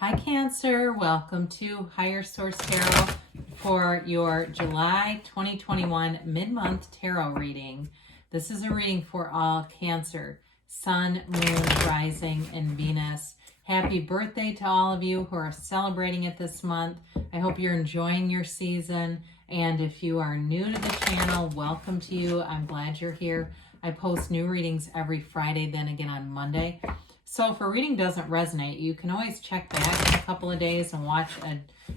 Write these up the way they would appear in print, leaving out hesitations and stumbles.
Hi Cancer, welcome to Higher Source Tarot for your July 2021 mid-month tarot reading. This is a reading for all Cancer, Sun, Moon, Rising, and Venus. Happy birthday to all of you who are celebrating it this month. I hope you're enjoying your season, and if you are new to the channel, welcome to you. I'm glad you're here. I post new readings every Friday, then again on Monday. So if a reading doesn't resonate, you can always check back in a couple of days and watch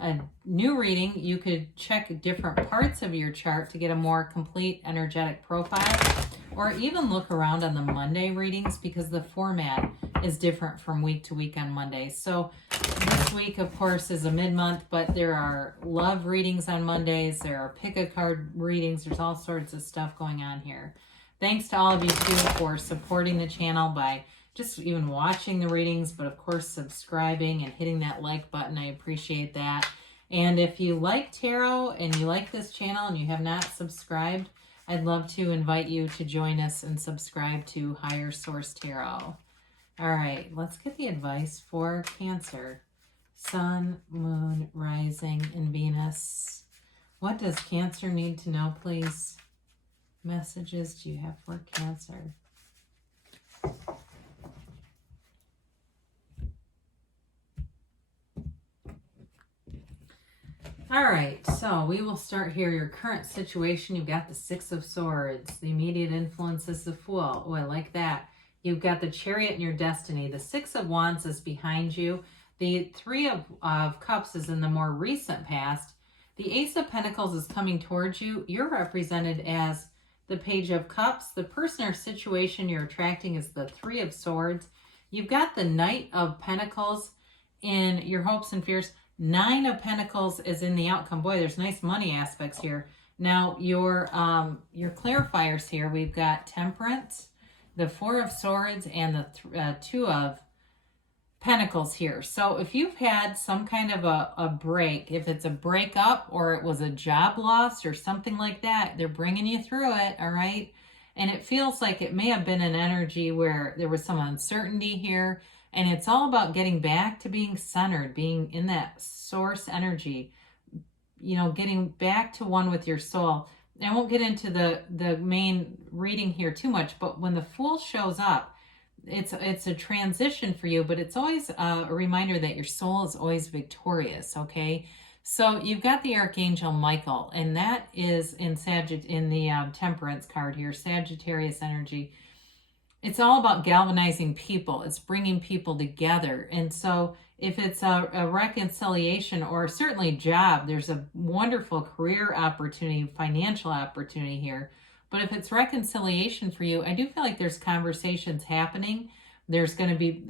a new reading. You could check different parts of your chart to get a more complete energetic profile, or even look around on the Monday readings because the format is different from week to week on Mondays. So this week, of course, is a mid-month, but there are love readings on Mondays. There are pick-a-card readings. There's all sorts of stuff going on here. Thanks to all of you, too, for supporting the channel by just even watching the readings, but of course subscribing and hitting that like button. I appreciate that. And if you like tarot and you like this channel and you have not subscribed, I'd love to invite you to join us and subscribe to Higher Source Tarot. All right, let's get the advice for Cancer. Sun, Moon, Rising, and Venus. What does Cancer need to know, please? Messages do you have for Cancer? All right, so we will start here. Your current situation, you've got the Six of Swords. The immediate influence is the Fool. Oh, I like that. You've got the Chariot in your destiny. The Six of Wands is behind you. The Three of Cups is in the more recent past. The Ace of Pentacles is coming towards you. You're represented as the Page of Cups. The person or situation you're attracting is the Three of Swords. You've got the Knight of Pentacles in your hopes and fears. Nine of Pentacles is in the outcome. Boy, there's nice money aspects here. Now, your clarifiers here, we've got Temperance, the Four of Swords, and the Two of Pentacles here. So if you've had some kind of a break, if it's a breakup or it was a job loss or something like that, they're bringing you through it, all right? And it feels like it may have been an energy where there was some uncertainty here. And it's all about getting back to being centered, being in that source energy, you know, getting back to one with your soul. And I won't get into the main reading here too much, but when the Fool shows up, it's a transition for you, but it's always a reminder that your soul is always victorious, okay? So you've got the Archangel Michael, and that is in the Temperance card here, Sagittarius energy. It's all about galvanizing people. It's bringing people together. And so if it's a reconciliation or certainly job, there's a wonderful career opportunity, financial opportunity here. But if it's reconciliation for you, I do feel like there's conversations happening. There's going to be,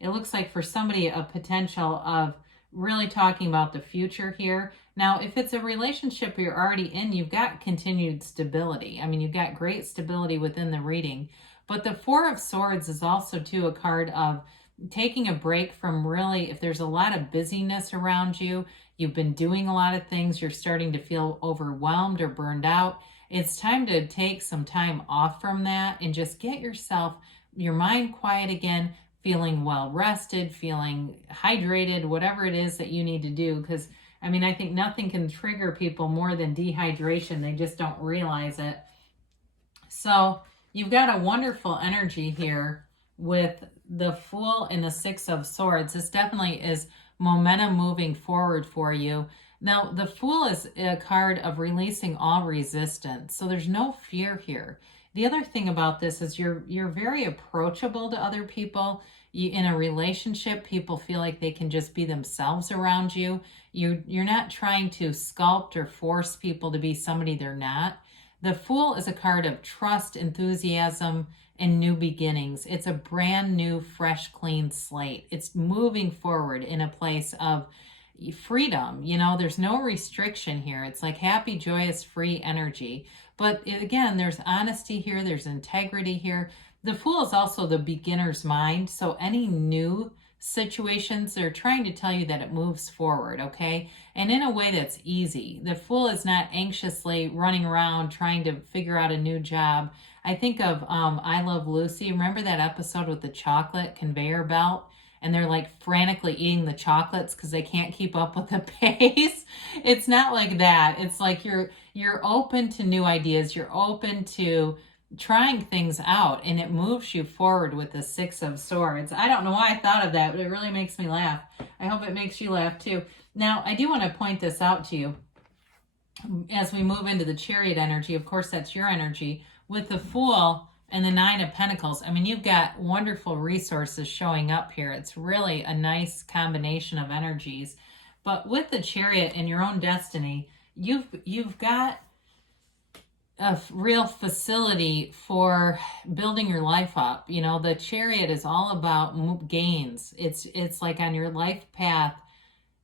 it looks like for somebody, a potential of really talking about the future here. Now, if it's a relationship you're already in, you've got continued stability. I mean, you've got great stability within the reading. But the Four of Swords is also, too, a card of taking a break from really, if there's a lot of busyness around you, you've been doing a lot of things, you're starting to feel overwhelmed or burned out, it's time to take some time off from that and just get your mind quiet again, feeling well rested, feeling hydrated, whatever it is that you need to do. Because, I mean, I think nothing can trigger people more than dehydration. They just don't realize it. So you've got a wonderful energy here with the Fool and the Six of Swords. This definitely is momentum moving forward for you. Now, the Fool is a card of releasing all resistance. So there's no fear here. The other thing about this is you're very approachable to other people. In a relationship, people feel like they can just be themselves around you. You're not trying to sculpt or force people to be somebody they're not. The Fool is a card of trust, enthusiasm, and new beginnings. It's a brand new, fresh, clean slate. It's moving forward in a place of freedom. You know, there's no restriction here. It's like happy, joyous, free energy. But again, there's honesty here. There's integrity here. The Fool is also the beginner's mind. So any new situations, they're trying to tell you that it moves forward, okay? And in a way that's easy. The Fool is not anxiously running around trying to figure out a new job. I think of I Love Lucy. Remember that episode with the chocolate conveyor belt? and they're like frantically eating the chocolates because they can't keep up with the pace. It's not like that. It's like you're open to new ideas. You're open to trying things out, and it moves you forward with the Six of Swords. I don't know why I thought of that, but it really makes me laugh. I hope it makes you laugh too. Now, I do want to point this out to you as we move into the Chariot energy. Of course, that's your energy. With the Fool and the Nine of Pentacles, I mean, you've got wonderful resources showing up here. It's really a nice combination of energies. But with the Chariot and your own destiny, you've got a real facility for building your life up. You know, the Chariot is all about gains. It's like on your life path,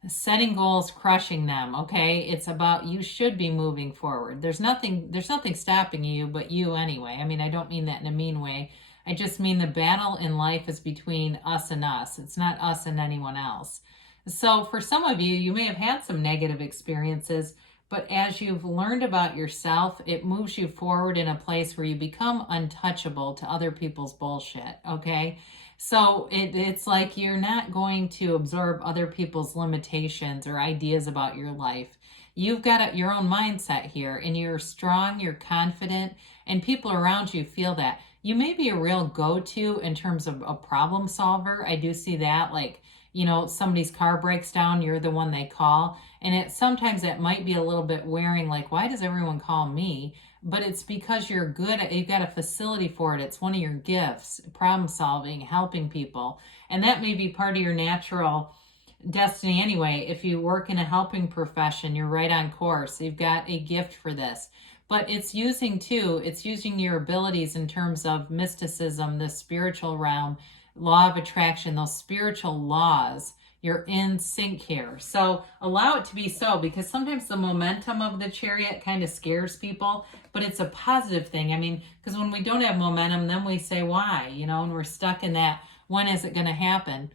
setting goals, crushing them. Okay, it's about, you should be moving forward. There's nothing stopping you but you anyway. I mean, I don't mean that in a mean way. I just mean the battle in life is between us and us. It's not us and anyone else. So for some of you, you may have had some negative experiences, but as you've learned about yourself, it moves you forward in a place where you become untouchable to other people's bullshit, okay? So it's like you're not going to absorb other people's limitations or ideas about your life. You've got your own mindset here, and you're strong, you're confident, and people around you feel that. You may be a real go-to in terms of a problem solver. I do see that, like, you know, somebody's car breaks down, you're the one they call. And sometimes that might be a little bit wearing, like, why does everyone call me? But it's because you're good at, you've got a facility for it. It's one of your gifts, problem solving, helping people. And that may be part of your natural destiny anyway. If you work in a helping profession, you're right on course. You've got a gift for this. But it's using your abilities in terms of mysticism, the spiritual realm, law of attraction, those spiritual laws. You're in sync here. So allow it to be so, because sometimes the momentum of the Chariot kind of scares people, but it's a positive thing. I mean, because when we don't have momentum, then we say why, you know, and we're stuck in that, when is it going to happen?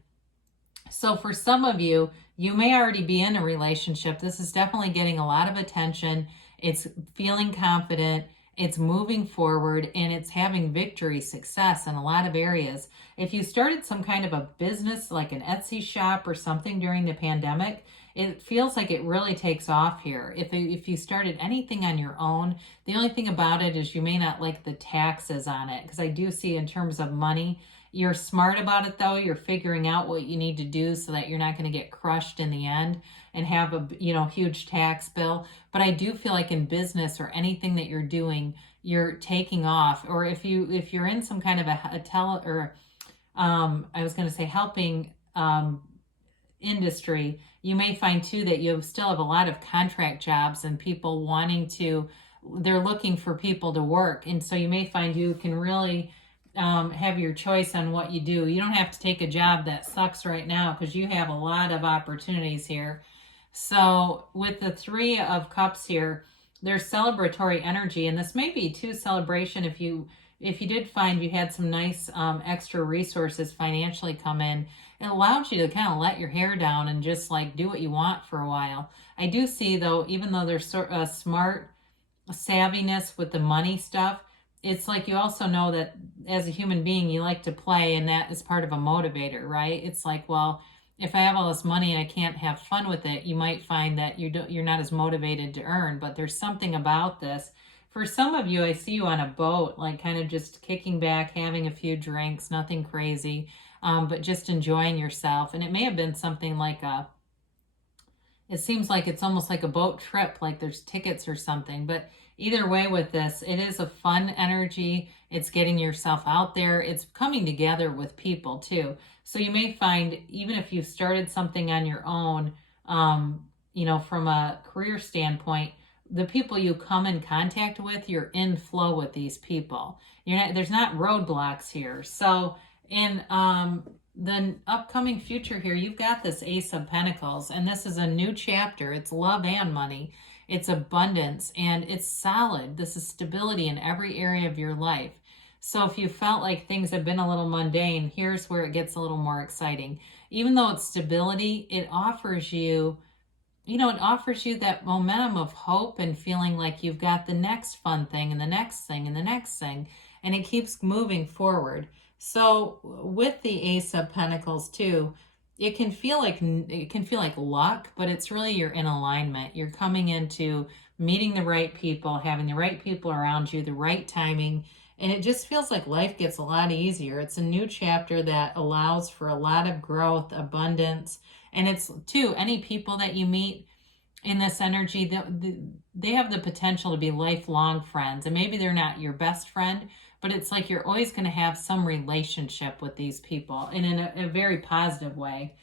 So for some of you, you may already be in a relationship. This is definitely getting a lot of attention. It's feeling confident. It's moving forward, and it's having victory, success in a lot of areas. If you started some kind of a business like an Etsy shop or something during the pandemic, it feels like it really takes off here. If you started anything on your own, the only thing about it is you may not like the taxes on it, because I do see in terms of money, you're smart about it though. You're figuring out what you need to do so that you're not going to get crushed in the end and have a, you know, huge tax bill. But I do feel like in business or anything that you're doing, you're taking off. Or if you're in some kind of helping industry, you may find too that you still have a lot of contract jobs and people they're looking for people to work. And so you may find you can really have your choice on what you do. You don't have to take a job that sucks right now, because you have a lot of opportunities here. So with the Three of Cups here, there's celebratory energy, and this may be too celebration if you did find you had some nice extra resources financially come in. It allows you to kind of let your hair down and just like do what you want for a while. I do see though, even though there's sort of a smart savviness with the money stuff, it's like you also know that as a human being, you like to play, and that is part of a motivator, right? It's like, well, if I have all this money and I can't have fun with it, you might find that you're not as motivated to earn. But there's something about this. For some of you, I see you on a boat, like kind of just kicking back, having a few drinks, nothing crazy, but just enjoying yourself. And it may have been something like it seems like it's almost like a boat trip, like there's tickets or something. But either way with this, it is a fun energy. It's getting yourself out there. It's coming together with people too. So you may find, even if you've started something on your own, you know, from a career standpoint, the people you come in contact with, you're in flow with these people. There's not roadblocks here. So in the upcoming future here, you've got this Ace of Pentacles, and this is a new chapter. It's love and money. It's abundance, and it's solid. This is stability in every area of your life. So if you felt like things have been a little mundane, here's where it gets a little more exciting. Even though it's stability, it offers you, that momentum of hope and feeling like you've got the next fun thing and the next thing and the next thing, and it keeps moving forward. So with the Ace of Pentacles too, it can feel like luck, but it's really you're in alignment. You're coming into meeting the right people, having the right people around you, the right timing, and it just feels like life gets a lot easier. It's a new chapter that allows for a lot of growth, abundance, and it's too any people that you meet in this energy that they have the potential to be lifelong friends, and maybe they're not your best friend, but it's like you're always going to have some relationship with these people, and in a very positive way.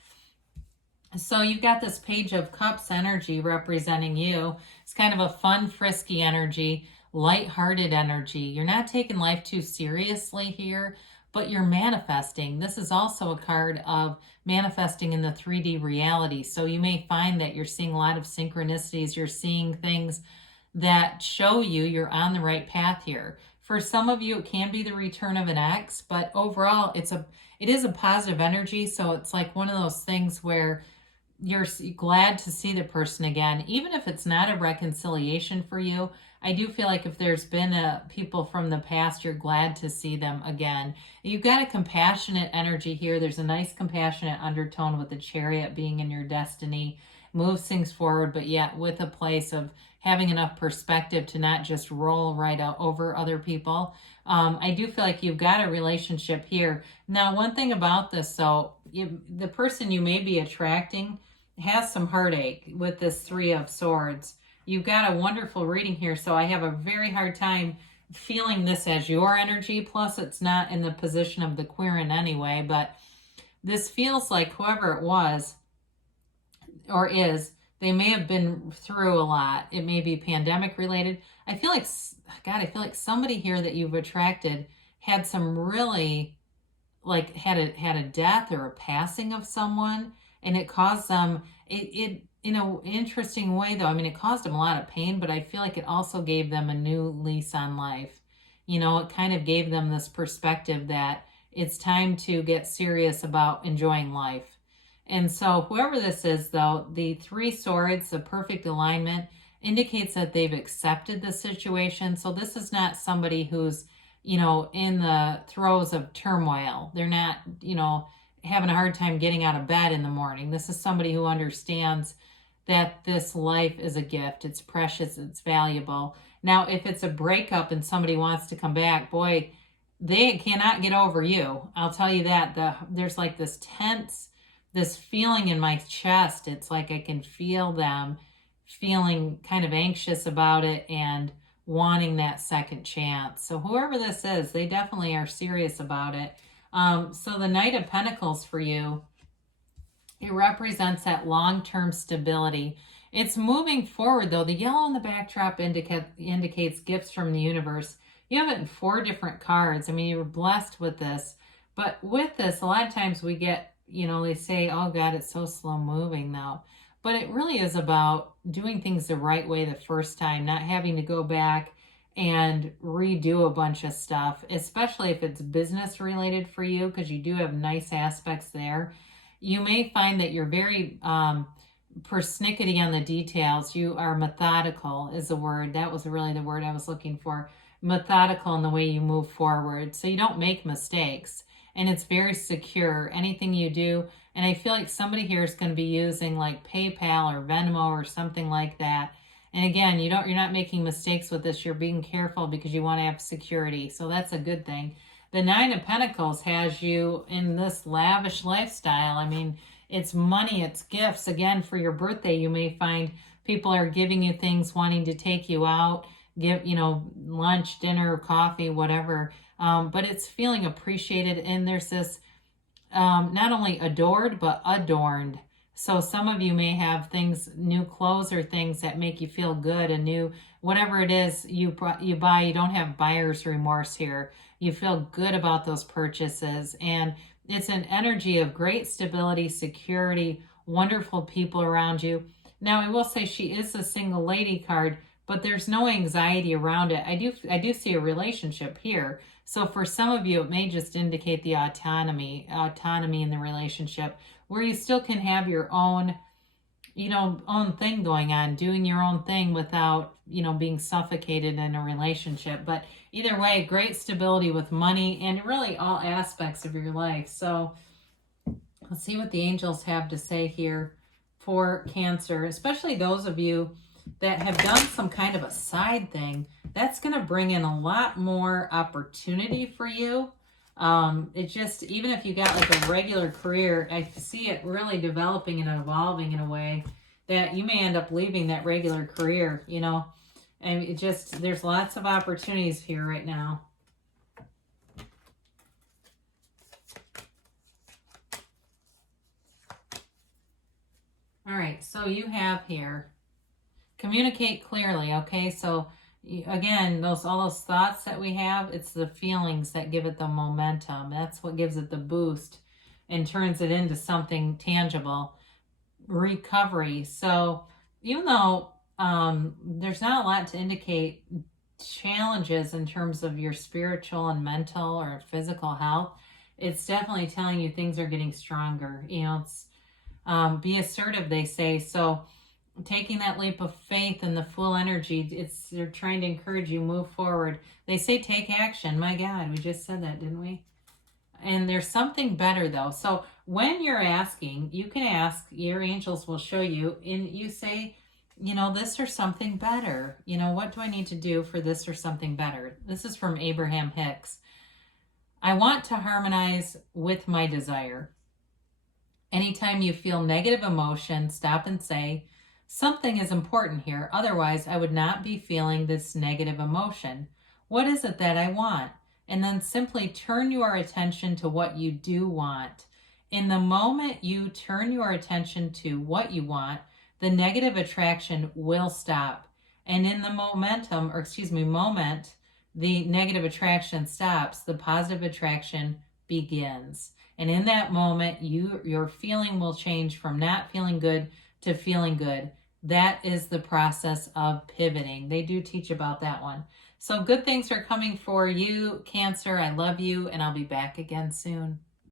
So you've got this Page of Cups energy representing you. It's kind of a fun, frisky energy, light-hearted energy. You're not taking life too seriously here, but you're manifesting. This is also a card of manifesting in the 3D reality. So you may find that you're seeing a lot of synchronicities. You're seeing things that show you you're on the right path here. For some of you, it can be the return of an ex, but overall, it is a positive energy. So it's like one of those things where you're glad to see the person again, even if it's not a reconciliation for you. I do feel like if there's been people from the past, you're glad to see them again. You've got a compassionate energy here. There's a nice compassionate undertone with the Chariot being in your destiny. Moves things forward, but yet with a place of having enough perspective to not just roll right out over other people. I do feel like you've got a relationship here. Now, one thing about this, the person you may be attracting has some heartache with this Three of Swords. You've got a wonderful reading here, so I have a very hard time feeling this as your energy. Plus, it's not in the position of the Quirin anyway, but this feels like whoever it was or is, they may have been through a lot. It may be pandemic related. I feel like somebody here that you've attracted had some really, like, had a death or a passing of someone, and it caused them, it in an interesting way though. I mean, it caused them a lot of pain, but I feel like it also gave them a new lease on life. It kind of gave them this perspective that it's time to get serious about enjoying life. And so whoever this is though, the Three Swords, the perfect alignment, indicates that they've accepted the situation. So this is not somebody who's, in the throes of turmoil. They're not, having a hard time getting out of bed in the morning. This is somebody who understands that this life is a gift. It's precious. It's valuable. Now, if it's a breakup and somebody wants to come back, boy, they cannot get over you. I'll tell you that. There's like this tense, this feeling in my chest. It's like I can feel them feeling kind of anxious about it and wanting that second chance. So whoever this is, they definitely are serious about it. So the Knight of Pentacles for you, it represents that long-term stability. It's moving forward though. The yellow in the backdrop indicates gifts from the universe. You have it in 4 different cards. I mean, you were blessed with this. But with this, a lot of times we get, they say, oh God, it's so slow moving though. But it really is about doing things the right way the first time, not having to go back and redo a bunch of stuff, especially if it's business related for you, because you do have nice aspects there. You may find that you're very persnickety on the details. You are methodical is the word. That was really the word I was looking for. Methodical in the way you move forward. So you don't make mistakes. And it's very secure. Anything you do. And I feel like somebody here is going to be using like PayPal or Venmo or something like that. And again, you're not making mistakes with this. You're being careful because you want to have security. So that's a good thing. The Nine of Pentacles has you in this lavish lifestyle. I mean, it's money, it's gifts. Again, for your birthday, you may find people are giving you things, wanting to take you out, give, lunch, dinner, coffee, whatever. But it's feeling appreciated. And there's this not only adored, but adorned. So some of you may have things, new clothes or things that make you feel good, a new, whatever it is you buy, you don't have buyer's remorse here. You feel good about those purchases. And it's an energy of great stability, security, wonderful people around you. Now, I will say she is a single lady card, but there's no anxiety around it. I do see a relationship here. So for some of you, it may just indicate the autonomy in the relationship, where you still can have your own own thing going on, doing your own thing without, being suffocated in a relationship. But either way, great stability with money and really all aspects of your life. So let's see what the angels have to say here for Cancer, especially those of you that have done some kind of a side thing. That's going to bring in a lot more opportunity for you. It just, even if you got like a regular career, I see it really developing and evolving in a way that you may end up leaving that regular career, and it just, there's lots of opportunities here right now. All right, so you have here, communicate clearly, okay? So again, all those thoughts that we have, it's the feelings that give it the momentum. That's what gives it the boost and turns it into something tangible. Recovery. So even though there's not a lot to indicate challenges in terms of your spiritual and mental or physical health, it's definitely telling you things are getting stronger. It's be assertive, they say. So taking that leap of faith and the full energy, they're trying to encourage you, move forward. They say take action. My God, we just said that, didn't we? And there's something better though. So when you're asking, you can ask, your angels will show you, and you say, this or something better. What do I need to do for this or something better? This is from Abraham Hicks. I want to harmonize with my desire. Anytime you feel negative emotion, stop and say, something is important here. Otherwise, I would not be feeling this negative emotion. What is it that I want? And then simply turn your attention to what you do want. In the moment you turn your attention to what you want, the negative attraction will stop. And in the moment, the negative attraction stops, the positive attraction begins. And in that moment, your feeling will change from not feeling good to feeling good. That is the process of pivoting. They do teach about that one. So good things are coming for you, Cancer. I love you, and I'll be back again soon.